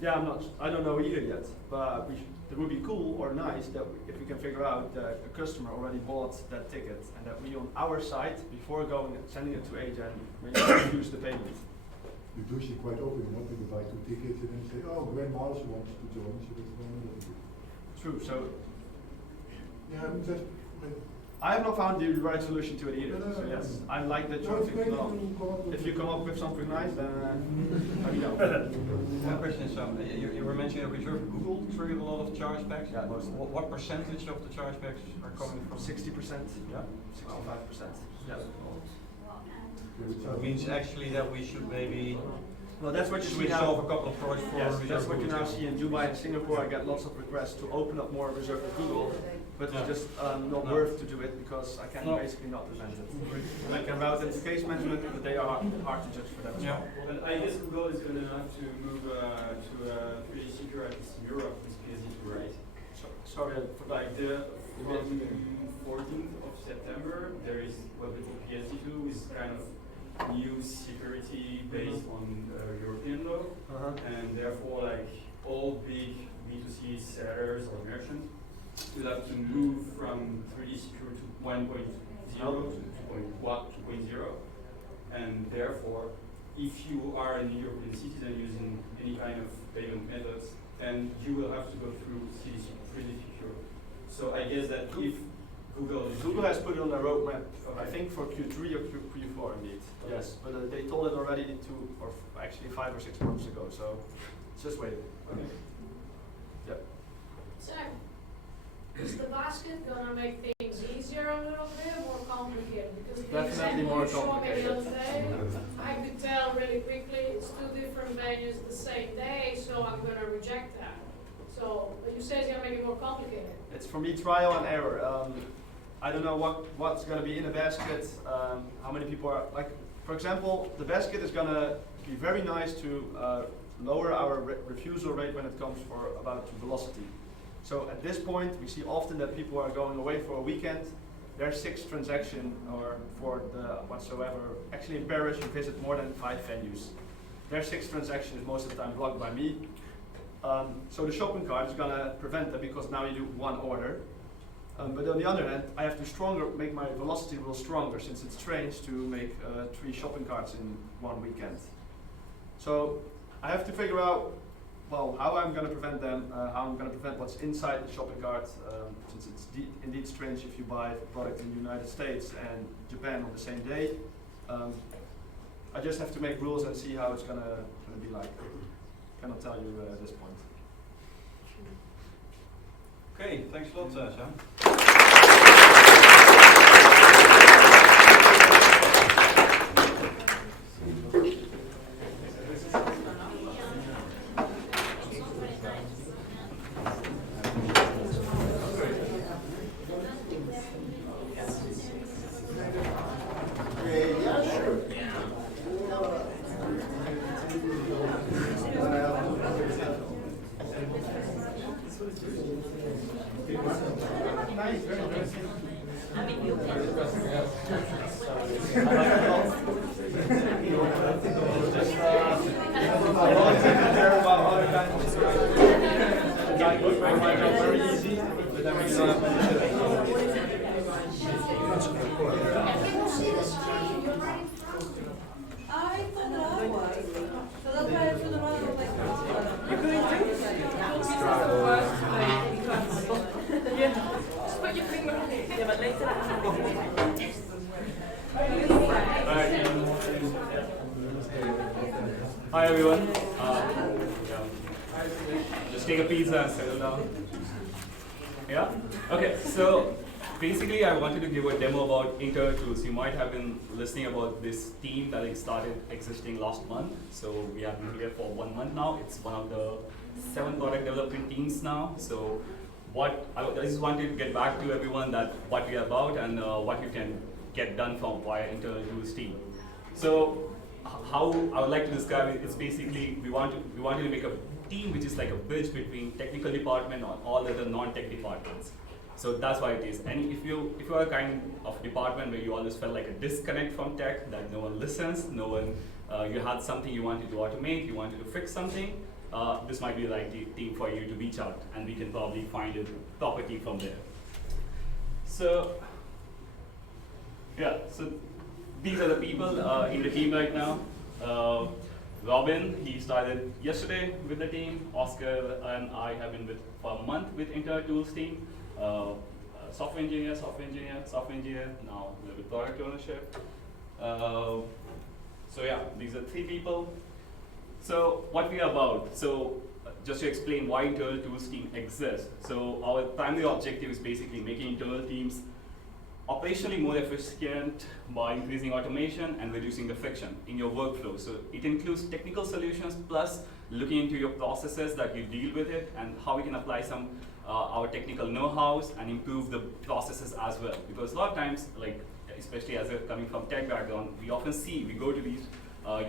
Yeah, I don't know either yet, but it would be cool or nice that if we can figure out that a customer already bought that ticket and that we on our site, before sending it to Agen, we use the payment. You do see quite often, people buy 2 tickets and then say, oh, Grandma also wants to join, so that's one of them. True, so Yeah, I'm just... I have not found the right solution to it either, No, so yes, no. I like that No, you're it's great thinking if you come up with if you come up with something nice, then let me know. One question is, you were mentioning that Reserve Google triggered a lot of chargebacks. Yeah, most. What percentage of the chargebacks are coming from? 60%. Yeah. 65%. Yeah. So it means actually that we should maybe Well, that's what you see switch now. off a couple of products for Yes, Reserve that's what you Google now too. see in Dubai and Singapore. I get lots of requests to open up more Reserve with Google, but it's just not worth to do it because I can basically not prevent it. I can route it to case management, but they are hard to judge for them as well. But I guess Google is going to have to move to a pretty secure at Europe with PSD2, right? Sorry, I forgot. Like from 14th of September, there is what we call PSD2, is kind of new security based on European law, and therefore like all big B2C sellers or merchants will have to move from 3D secure to 1.0 to 2.0, and therefore if you are an European citizen using any kind of payment methods, and you will have to go through 3D secure. So I guess that if Google has put it on their roadmap, I think for Q3 or Q4 indeed. Okay. Yes, but they told it already actually 5 or 6 months ago, so it's just waiting. Okay. Yep. So, is the basket gonna make things easier a little bit or more complicated? Because the Definitely example more you showed me the other complicated. day, I could tell really quickly it's two different venues the same day, so I'm gonna reject that. So you say it's gonna make it more complicated. It's for me trial and error. I don't know what's going to be in a basket, how many people are, like, for example, the basket is going to be very nice to lower our refusal rate when it comes about velocity. So at this point, we see often that people are going away for a weekend. Their 6th transaction or for the whatsoever. Actually in Paris, you visit more than 5 venues. Their 6th transaction is most of the time blocked by me. So the shopping cart is going to prevent that because now you do one order. But on the other hand, I have to make my velocity rule stronger since it's strange to make 3 shopping carts in one weekend. So I have to figure out, well, how I'm going to prevent them, how I'm going to prevent what's inside the shopping cart, since it's indeed strange if you buy a product in the United States and Japan on the same day. I just have to make rules and see how it's going to be like. Cannot tell you at this point. Okay, thanks a lot, Sam. Hi everyone. Just take a pizza and settle down. Yeah? Okay, so basically I wanted to give a demo about Inter Tools. You might have been listening about this team that started existing last month. So we have been here for 1 month now. It's one of the 7 product development teams now. So what I just wanted to get back to everyone that what we are about and what you can get done from via Inter Tools team. So how I would like to describe it is basically we wanted to make a team which is like a bridge between technical department and all the other non-tech departments. So that's why it is. And if you are a kind of department where you always felt like a disconnect from tech, that no one listens, no one, you had something you wanted to automate, you wanted to fix something, this might be the right team for you to reach out, and we can probably find a proper team from there. So yeah, so these are the people in the team right now. Robin, he started yesterday with the team. Oscar and I have been with for a month with Inter Tools team. Software engineer, now a little bit product ownership. So yeah, these are 3 people. So what we are about, so just to explain why internal tools team exists. So our primary objective is basically making internal teams operationally more efficient by increasing automation and reducing the friction in your workflow. So it includes technical solutions plus looking into your processes that you deal with it and how we can apply some our technical know-hows and improve the processes as well. Because a lot of times, like especially as coming from tech background, we often see, we go to these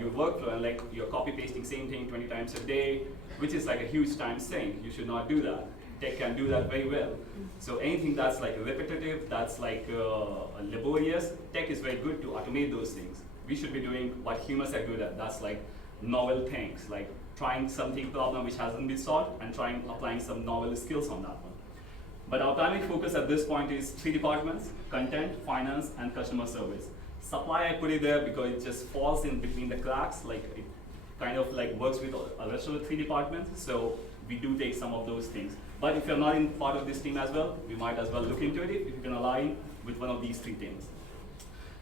your workflow and like you're copy pasting same thing 20 times a day, which is like a huge time sink. You should not do that. Tech can do that very well. So anything that's like repetitive, that's like laborious, tech is very good to automate those things. We should be doing what humans are good at. That's like novel things, like trying something problem which hasn't been solved and applying some novel skills on that one. But our primary focus at this point is 3 departments: content, finance, and customer service. Supply, I put it there because it just falls in between the cracks, like it kind of like works with the rest of the 3 departments, so we do take some of those things. But if you're not in part of this team as well, we might as well look into it if you can align with one of these 3 things.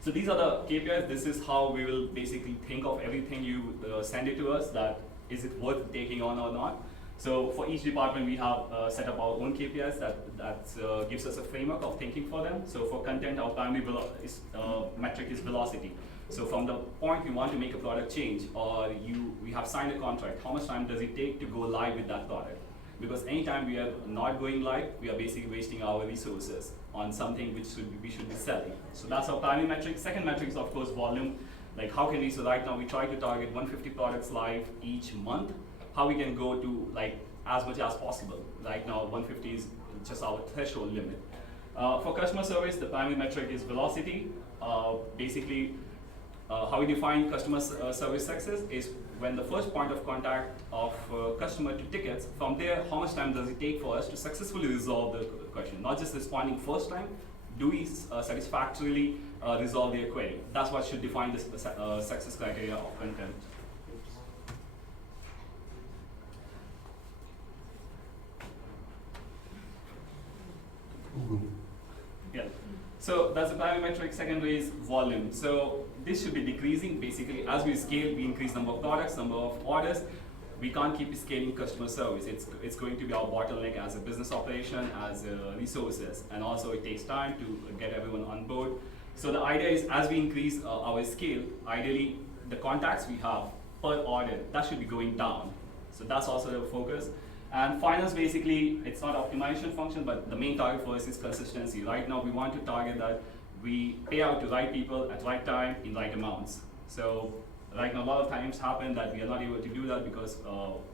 So these are the KPIs. This is how we will basically think of everything you send it to us, that is it worth taking on or not. So for each department, we have set up our own KPIs that gives us a framework of thinking for them. So for content, our primary metric is velocity. So from the point we want to make a product change, or we have signed a contract, how much time does it take to go live with that product? Because anytime we are not going live, we are basically wasting our resources on something which we should be selling. So that's our primary metric. Second metric is of course volume. Like how can we, so right now we try to target 150 products live each month. How we can go to like as much as possible. Right now 150 is just our threshold limit. For customer service, the primary metric is velocity. Basically, how we define customer service success is when the first point of contact of customer to tickets, from there, how much time does it take for us to successfully resolve the question? Not just responding first time, do we satisfactorily resolve their query? That's what should define the success criteria of content. Yeah. So that's the primary metric. Secondary is volume. So this should be decreasing. Basically, as we scale, we increase number of products, number of orders. We can't keep scaling customer service. It's going to be our bottleneck as a business operation, as resources, and also it takes time to get everyone on board. So the idea is, as we increase our scale, ideally the contacts we have per order, that should be going down. So that's also the focus. And finance, basically, it's not optimization function, but the main target for us is consistency. Right now, we want to target that we pay out to right people at right time in right amounts. So right now, a lot of times happen that we are not able to do that because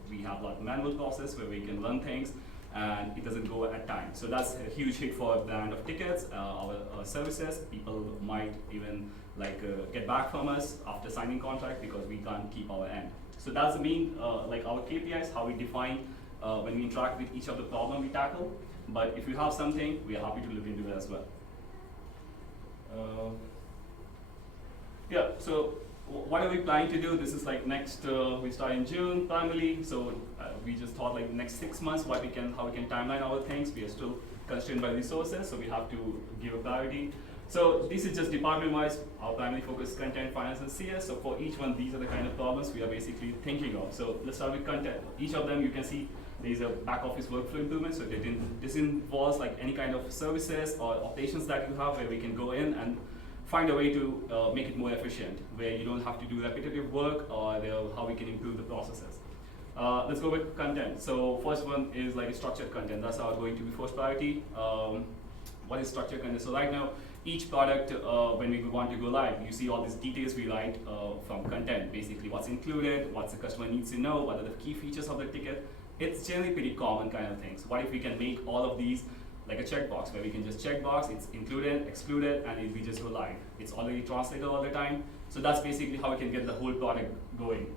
we have a lot of manual process where we can run things and it doesn't go at time. So that's a huge hit for the brand of tickets, our services. People might even get back from us after signing contract because we can't keep our end. So that's the main, our KPIs, how we define when we interact with each of the problem we tackle. But if you have something, we are happy to look into it as well. Yeah, so what are we planning to do? This is like next, we start in June primarily, so we just thought like next 6 months how we can timeline our things. We are still constrained by resources, so we have to give a priority. So this is just department-wise, our primary focus is content, finance, and CS. So for each one, these are the kind of problems we are basically thinking of. So let's start with content. Each of them, you can see there's a back office workflow improvement. So this involves like any kind of services or operations that you have where we can go in and find a way to make it more efficient, where you don't have to do repetitive work, or how we can improve the processes. Let's go with content. So first one is like structured content. That's our going to be first priority. What is structured content? So right now, each product, when we want to go live, you see all these details we write from content, basically what's included, what the customer needs to know, what are the key features of the ticket. It's generally pretty common kind of things. What if we can make all of these like a checkbox, where we can just checkbox, it's included, excluded, and we just go live. It's already translated all the time. So that's basically how we can get the whole product going.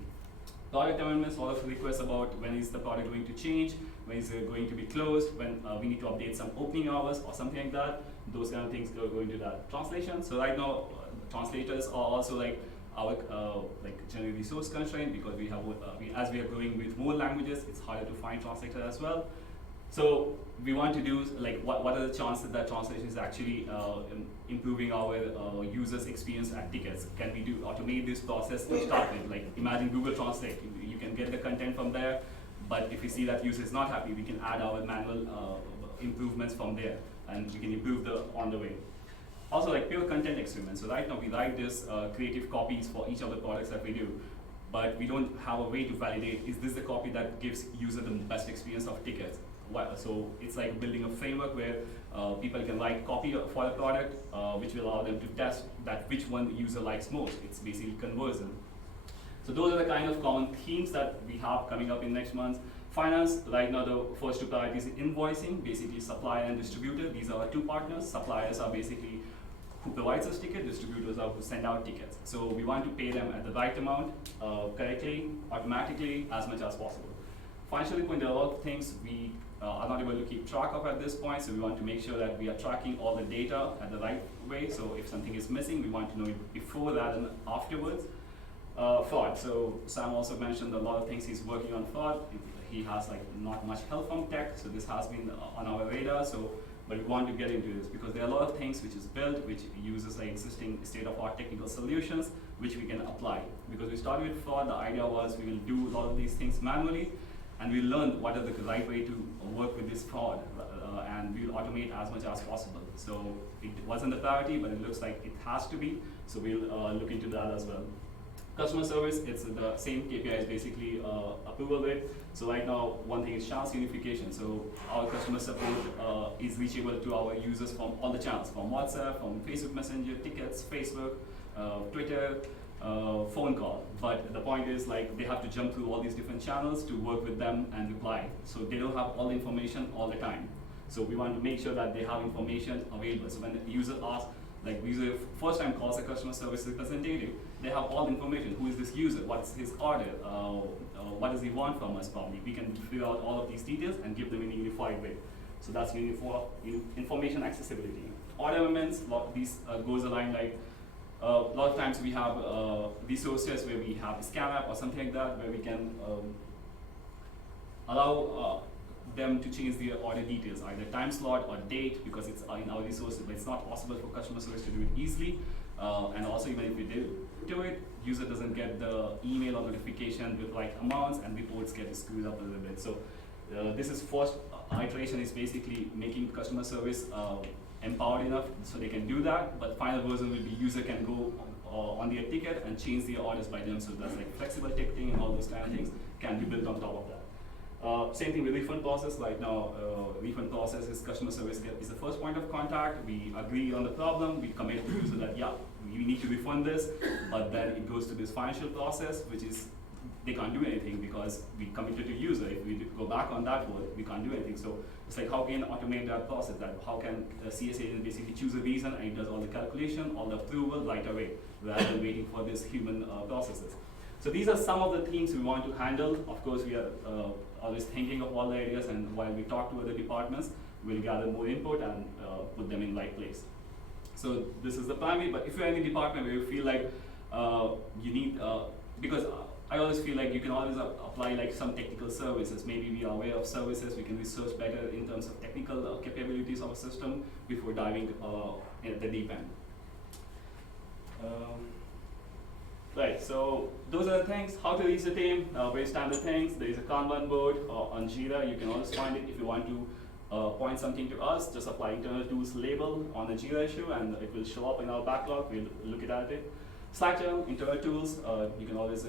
Product amendments, a lot of requests about when is the product going to change, when is it going to be closed, when we need to update some opening hours or something like that. Those kind of things go into that. Translation, so right now, translators are also like our generally resource constraint, because we have as we are growing with more languages, it's harder to find translators as well. So we want to do like what are the chances that translation is actually improving our users' experience at tickets? Can we automate this process to start with? Like imagine Google Translate, you can get the content from there, but if you see that user is not happy, we can add our manual improvements from there, and we can improve on the way. Also like pure content experiments. So right now we write this creative copies for each of the products that we do, but we don't have a way to validate, is this the copy that gives user the best experience of tickets? So it's like building a framework where people can write copy for a product, which will allow them to test that which one the user likes most. It's basically conversion. So those are the kind of common themes that we have coming up in next month. Finance, right now the first two priorities is invoicing, basically supplier and distributor. These are our two partners. Suppliers are basically who provides us ticket, distributors are who send out tickets. So we want to pay them at the right amount, correctly, automatically, as much as possible. Financial reporting, there are a lot of things we are not able to keep track of at this point, so we want to make sure that we are tracking all the data at the right way. So if something is missing, we want to know it before that and afterwards. Fraud, so Sam also mentioned a lot of things he's working on fraud. He has like not much help from tech, so this has been on our radar. But we want to get into this because there are a lot of things which is built, which uses like existing state-of-art technical solutions, which we can apply. Because we started with fraud, the idea was we will do a lot of these things manually, and we learn what is the right way to work with this fraud, and we'll automate as much as possible. So it wasn't the priority, but it looks like it has to be, so we'll look into that as well. Customer service, it's the same KPIs, basically approval rate. So right now, one thing is channels unification. So our customer support is reachable to our users from all the channels, from WhatsApp, from Facebook Messenger, tickets, Facebook, Twitter, phone call. But the point is, like, they have to jump through all these different channels to work with them and reply. So they don't have all the information all the time. So we want to make sure that they have information available. So when the user asks, like user first time calls a customer service representative, they have all the information. Who is this user? What's his order? What does he want from us probably? We can figure out all of these details and give them in a unified way. So that's information accessibility. Order amendments, these goes aligned like, a lot of times we have resources where we have a scan app or something like that, where we can allow them to change their order details, either time slot or date, because it's in our resources, but it's not possible for customer service to do it easily. And also, even if we do it, user doesn't get the email or notification with right amounts, and reports get screwed up a little bit. So this is first iteration is basically making customer service empowered enough so they can do that, but final version will be user can go on their ticket and change their orders by them. So that's like flexible ticketing and all those kind of things can be built on top of that. Same thing with refund process. Right now, refund process is customer service is the first point of contact. We agree on the problem. We commit to the user that, yeah, we need to refund this, but then it goes to this financial process, which is they can't do anything because we committed to user. If we go back on that word, we can't do anything. So it's like, how can you automate that process? That how can the CS agent basically choose a reason and it does all the calculation, all the approval right away, rather than waiting for this human processes. So these are some of the things we want to handle. Of course, we are always thinking of all the areas, and while we talk to other departments, we'll gather more input and put them in right place. So this is the primary, but if you're in a department where you feel like you need, because I always feel like you can always apply like some technical services. Maybe we are aware of services, we can research better in terms of technical capabilities of a system before diving at the deep end. Right, so those are the things. How to reach the team, very standard things. There is a Kanban board on Jira. You can always find it. If you want to point something to us, just apply internal tools label on the Jira issue and it will show up in our backlog. We'll look at it. Slack channel, internal tools. You can always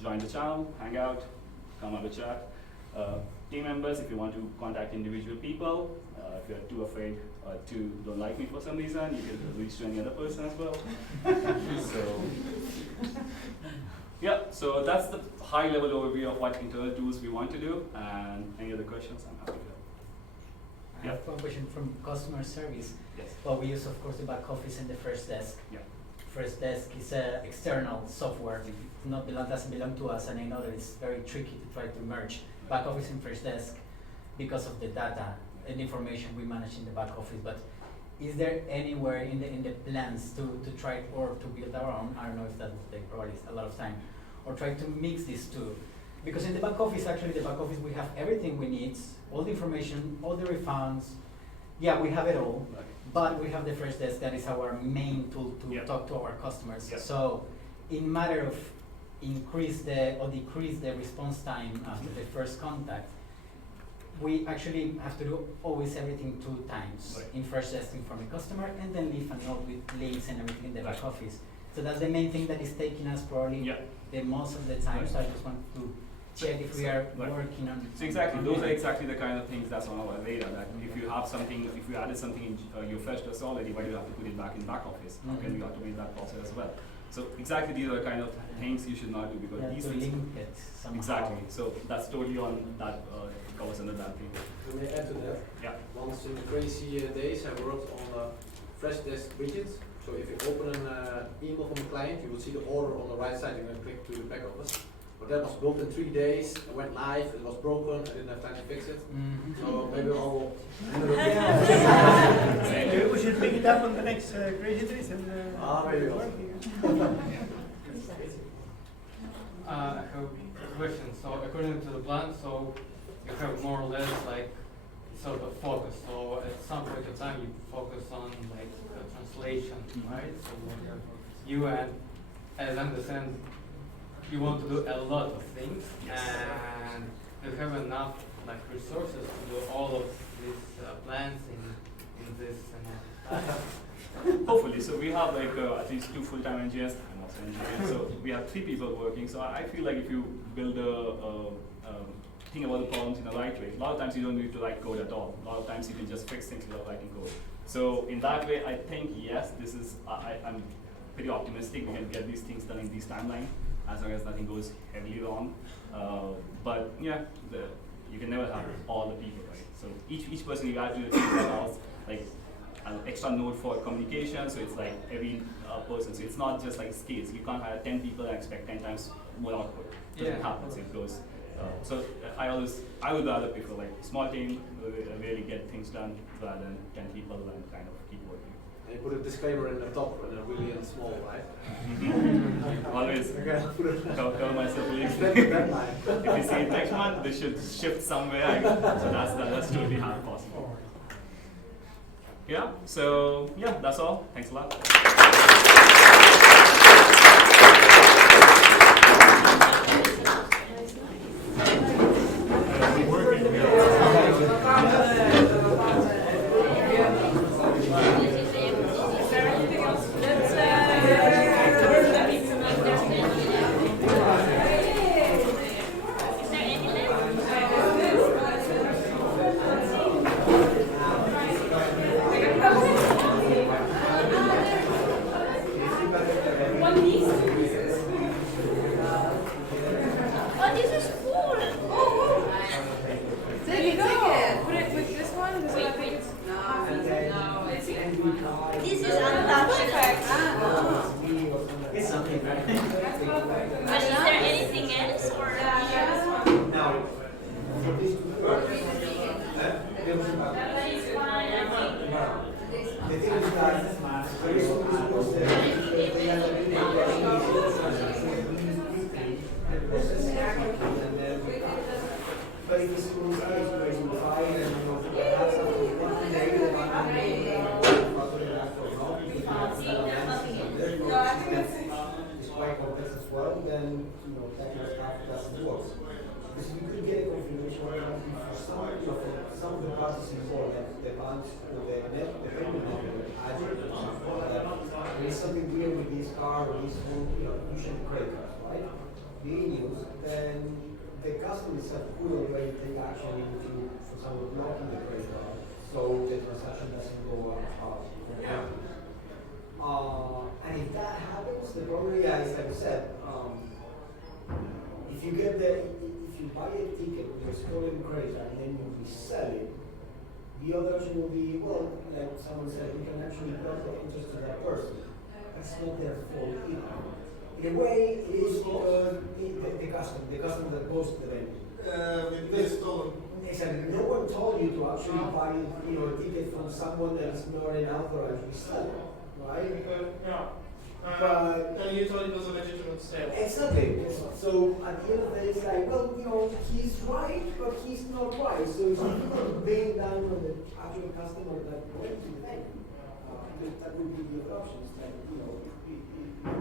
join the channel, hang out, come have a chat. Team members, if you want to contact individual people, if you're too afraid to don't like me for some reason, you can reach to any other person as well. So, yeah, so that's the high level overview of what internal tools we want to do. And any other questions, I'm happy to help. I have one question from customer service. Yes. Well, we use, of course, the back office and the first desk. Yeah. First desk is external software. Doesn't belong to us, and I know that it's very tricky to try to merge back office and first desk because of the data and information we manage in the back office. But is there anywhere in the plans to try or to build our own? I don't know if that will take probably a lot of time, or try to mix these two. Because in the back office, actually, the back office we have everything we need, all the information, all the refunds. Yeah, we have it all. Right. But we have the first desk that is our main tool to talk to our customers. So in matter of increase or decrease the response time after the first contact, we actually have to do always everything 2 times. Right. In first testing from the customer and then leave a note with links and everything in the back office. So that's the main thing that is taking us probably the most of the time. So I just want to check if we are working on. So exactly, those are exactly the kind of things that's on our radar. That if you have something, if you added something in your fresh test already, why do you have to put it back in back office? How can we automate that process as well? So exactly, these are the kind of things you should not do because these to things. link it somehow. Exactly. So that's totally on that. Covers under that thing. May I add to that? Yeah. Once in the crazy days, I worked on fresh desk widgets. So if you open an email from a client, you will see the order on the right side. You're going to click to the back office. But that was built in 3 days. It went live. It was broken. I didn't have time to fix it. So maybe I'll. We should pick it up on the next crazy days and. Maybe I have a question. So according to the plan, so you have more or less like sort of focus. So at some point in time, you focus on like translation, right? So you and as I understand, you want to do a lot of things, and you have enough like resources to do all of these plans in this Hopefully, so we have like at least 2 full-time engineers. I'm also an engineer, so we have 3 people working. So I feel like if you build think about the problems in the right way, a lot of times you don't need to write code at all. A lot of times you can just fix things without writing code. So in that way, I think yes, this is I'm pretty optimistic we can get these things done in this timeline as long as nothing goes heavily wrong. But yeah, you can never have all the people, right? So each person you got to do like an extra node for communication, so it's like every person. So it's not just like scales. You can't hire 10 people and expect 10 times more output. It doesn't happen. So it goes. So I would rather prefer like small team, really get things done rather than 10 people and kind of keep working. And you put a disclaimer in the top and a really in small, right? Always. Okay. Tell myself if you see it next month, they should shift somewhere. So that's totally hard possible. Yeah, so yeah, that's all. Thanks a lot. The other option will be, well, like someone said, we can actually block the interest to that person. That's not their fault either. In a way, it is because the customer that posted the venue. It is stolen. Exactly. No one told you to actually buy, a ticket from someone that is not an authorized reseller, right? And you told it was a legitimate sale. Exactly. So at the end of the day, it's like, well, he's right, but he's not right. So if you want to bring down on the actual customer that went to the venue, that would be the other option. It's like, if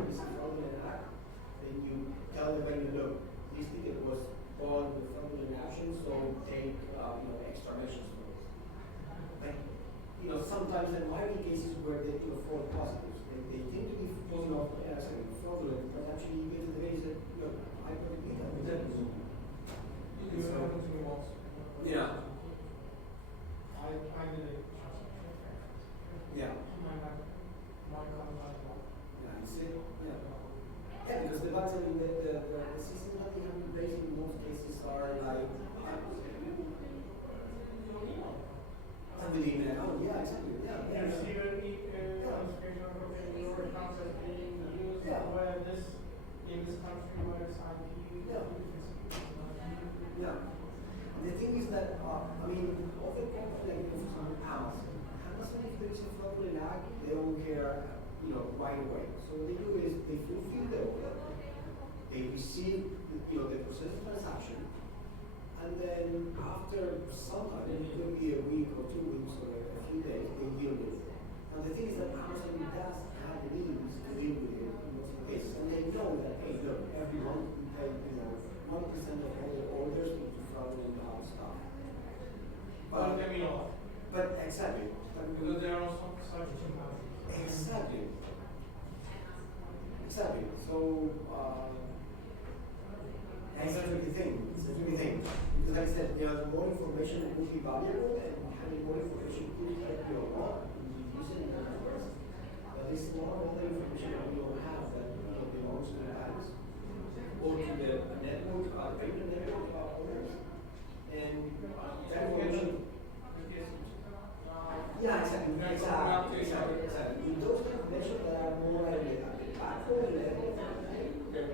it's a fraudulent act, then you tell the venue, look, this ticket was bought with fraudulent action, so take extra measures for it. Like, sometimes there might be cases where they fraud positives. They tend to be fraudulent, but actually you get to the base that, look, I don't need that. Yeah. I did it. Yeah. Yeah, you see? Yeah. Yeah, because the bugs, the system that they have in place in most cases are like, somebody in an account, yeah, exactly. Yeah. You receive an notification of your account is being used where this in this country where it's IP. Yeah. The thing is that other companies like Amazon, if there is a fraudulent act, they don't care, right away. So what they do is they fulfill the order, they receive, the process transaction, and then after some time, it could be a week or 2 weeks or a few days, they deal with it. And the thing is that Amazon does have the means to deal with it in most cases, and they know that, hey, look, every month we pay, 1% of all the orders into fraudulent stuff. But I mean, but exactly. Because there are some such Exactly. Exactly. So it's a tricky thing. It's a tricky thing. Because like I said, more information would be valuable, and having more information could help you a lot in reducing the numbers. But there's a lot of other information that we don't have that belongs to the banks or to the network, payment network owners. And that information. Yeah, exactly. With those information that are more at the backbone level, that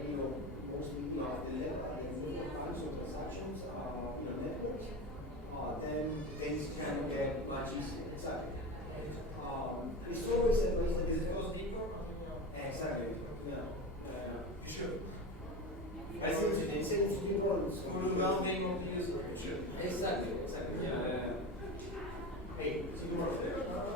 mostly the level at the banks or transactions, networks, then things can get much easier. Exactly. It's always a place that is goes deeper. Exactly. You should. I think it's important for the well-being of the user. You should. Exactly. Yeah. Hey, see you tomorrow.